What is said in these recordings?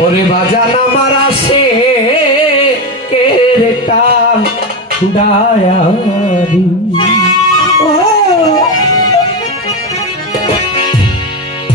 ওরে বাজান আমার আসে কের কান ডায়ারি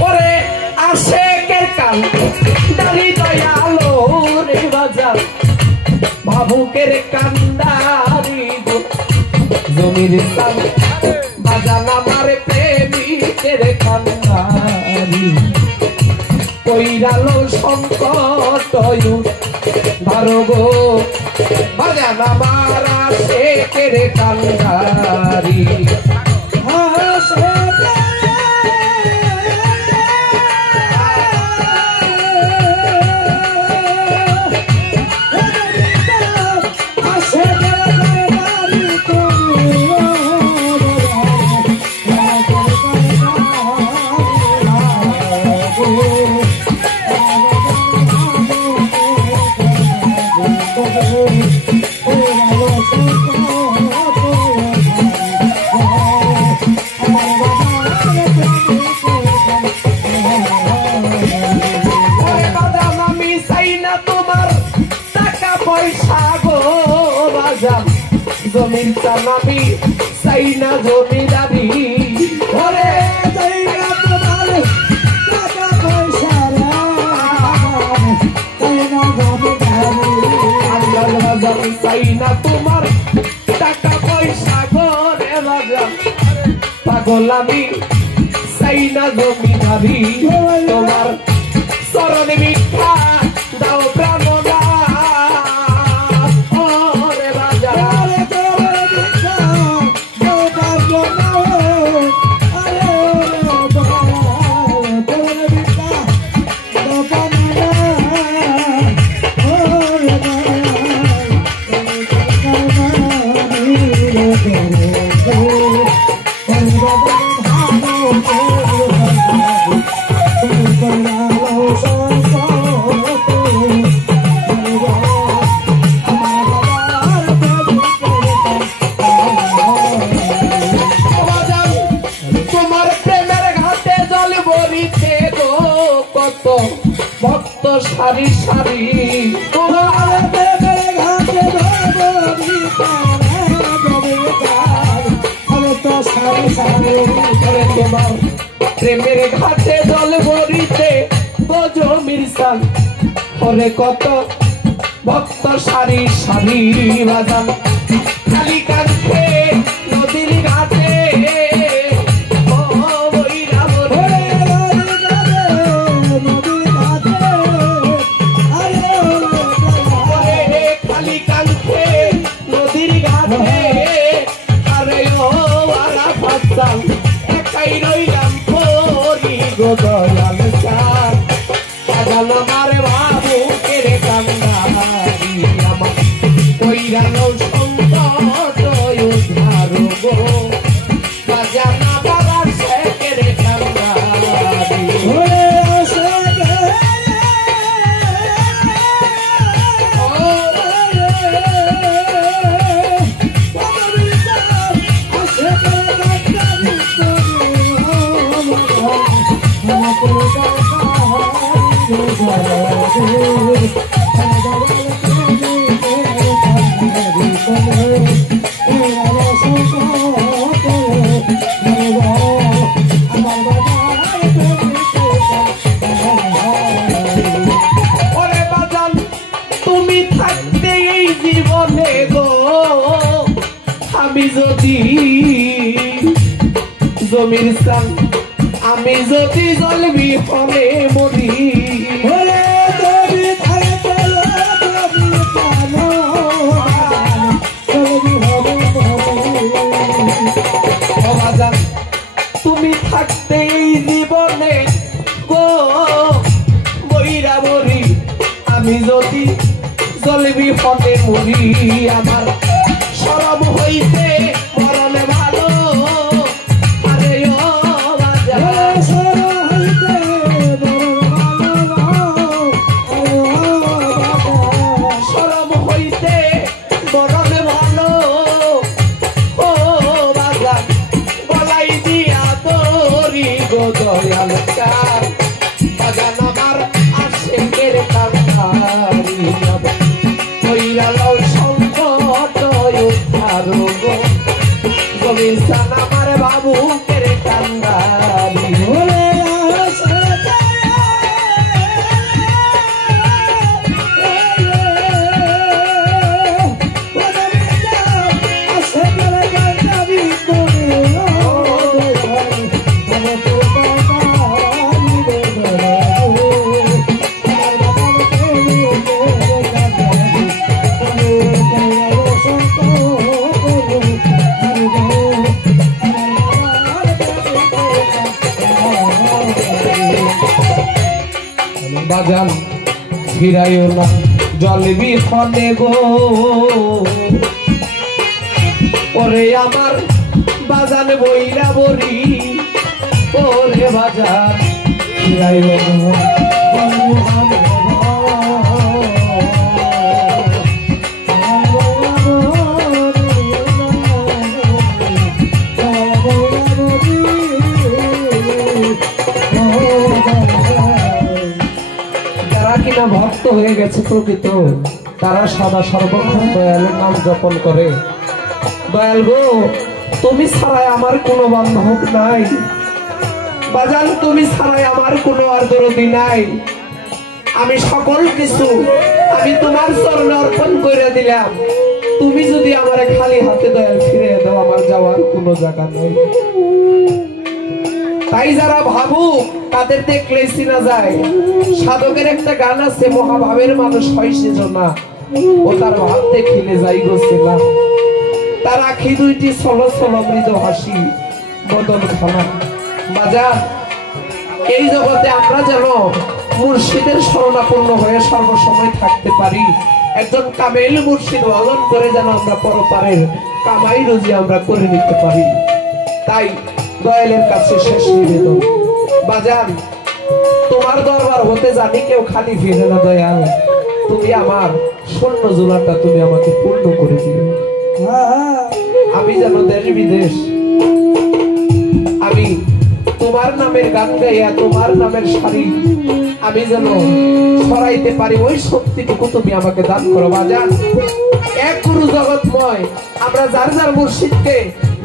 ওরে আসে কের কান ডালি দয়ালো রে বাজান ভাবুকের কান্দারি জমির কান বাজান আমার প্রেমিকের কান্দারি কইরালো সংকট ভারো গো বাজান আমার আসে কেরে কান্দারি জমির চানাবি সাইনা জমিদারি ওরে সাইনা তোমার টাকা পয়সা সাইনা তোমার টাকা পয়সা গরে বাজান পাগল আমি সাইনা জমিদারি তোমার চরণে ভিক্ষা দাও প্রাণনা ভক্ত সারি সারি তোমার প্রেমের ঘাটে তোমার প্রেমের ঘাটে জল ভরিতে জমির সান ওরে কত ভক্ত সারি সারি বাজান খালি কাঁদছে নদীর ঘাটে একাই রইলাম পরি গো দয়াল চাঁদ বাজান আমার বাবু কেরে কান্দারি আমার কইরানো সংকট উদ্ধার গো বাজান আমার আসে কেরে কান্দারি তুমি থাকতে এই জীবনে গো আমি যদি জমির চান আমি যদি জলবি হলে মরি তুমি থাকতে এই জীবনে গো বইরা মরি আমি যদি জলবি হলে মরি আমার শরম হইতে মরণে ভালো আরে ও শরম হইতে মরণে ভালো ও বাজান গলাই দিয়া দড়ি গো দয়াল চাঁদ বাজান আমার আশেকের কান বাজান ফিরাইও না জলবি ফনে গো ওরে আমার বাজান বইরা বরি ওরে বাজান ফিরাইও না কিনা ভক্ত হয়ে গেছে প্রকৃত তারা সদা সর্বক্ষণ দয়ালের নাম জপন করে। দয়াল গো তুমি ছাড়াই আমার কোনো বান্ধব নাই বাজান, তুমি ছাড়াই আমার কোনো আর দরদি নাই। আমি সকল কিছু আমি তোমার চরণে অর্পণ করে দিলাম। তুমি যদি আমার খালি হাতে দয়াল ফিরে দাও আমার যাওয়ার কোনো জায়গা নেই। তাই যারা ভাবুক তাদের দেখলে চিনা যায়। সাধকের একটা গান আছে, মহাভাবের মানুষ হয় সেজনা ও তার ভাব দেখিলে যাই গোছিলাম। তার আখি দুইটি চলো চলো মৃদু হাসি বদন খানা। বাজার এই জগতে আমরা যেন মুর্শিদের শরণাপন্ন হয়ে সর্বসময় থাকতে পারি। একজন কামেল মুর্শিদ লালন করে যেন আমরা পরপারের কামাই রুজি আমরা করে নিতে পারি। তাই দয়ালের কাছে শেষ নিবেদন, বাজান তোমার দরবার হতে জানি কেউ খালি ফিরে না। দয়াল তুমি আমার শূন্য জোলাটা তুমি আমাকে পূর্ণ করে দিও। আমি যেন দেশ বিদেশ আমি তোমার নামের গান গাইয়া তোমার নামের শাড়ি আমি যেন ছড়াইতে পারি, ওই শক্তিটুকু তুমি আমাকে দান করো। বাজান এক গুরু জগৎময়, আমরা যার যার মুর্শিদকে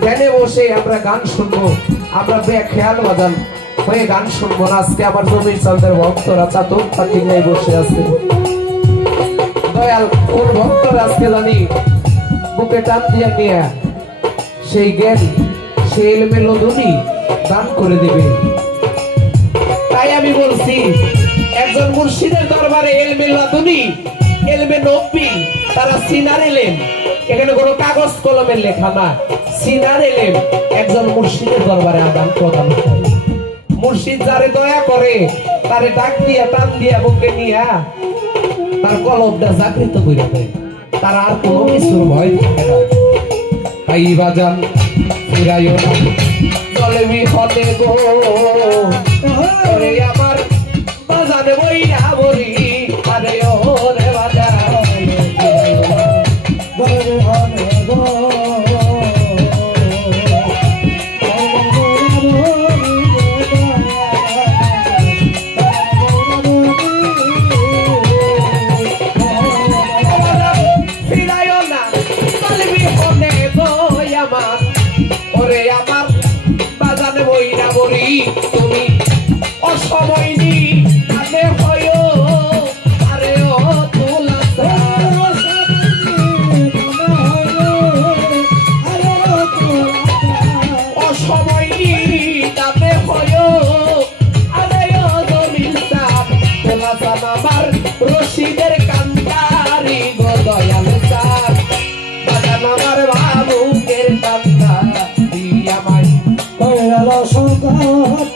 ধ্যানে বসে আমরা গান শুনবো, আমরা বেখেয়াল বাজান হয়ে গান শুনবো না। আজকে আমার জমির চাঁদের ভক্তরা চাতক পাটিং নাই বসে আছে। দয়াল কোন ভক্তরা আজকে জানি বুকে টান দিয়ে নিয়ে সেই জ্ঞান সেই এলমে লদুনি দান করে দিবে। তাই আমি বলছি একজন মুর্শিদের দরবারে এলমে লদুনি এলমে নব্বী তারা সিনার এলেন, এখানে কোনো কাগজ কলমের লেখা না, সিনার এলেন একজন মুর্শিদের দরবারে আদান প্রদান করে। মুর্শিদ যারে দয়া করে তারে ডাক দিয়া টান দিয়া বুকে নিয়া তার কলমটা জাগৃত করে দেয়, তার আর কোনো কিছুর ভয় থাকে না। তাই বাজান ফিরাইও না জলবি ফনে গো ওরে আমার বাজান বইরা বরি আরে ওরে বাজান জলবি ফনে গো তুমি অসময় নি কানে হয় আরে ও তোলা অসময় নি কানে হয় আরে ও জমিন সাপ তোলা সাপ আমার রশিদের কান্তারি গো দয়াল সাপ বাজান আমার বাবুকের কান্তারি আমার দয়াল সঙ্গাত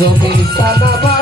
জমি সানা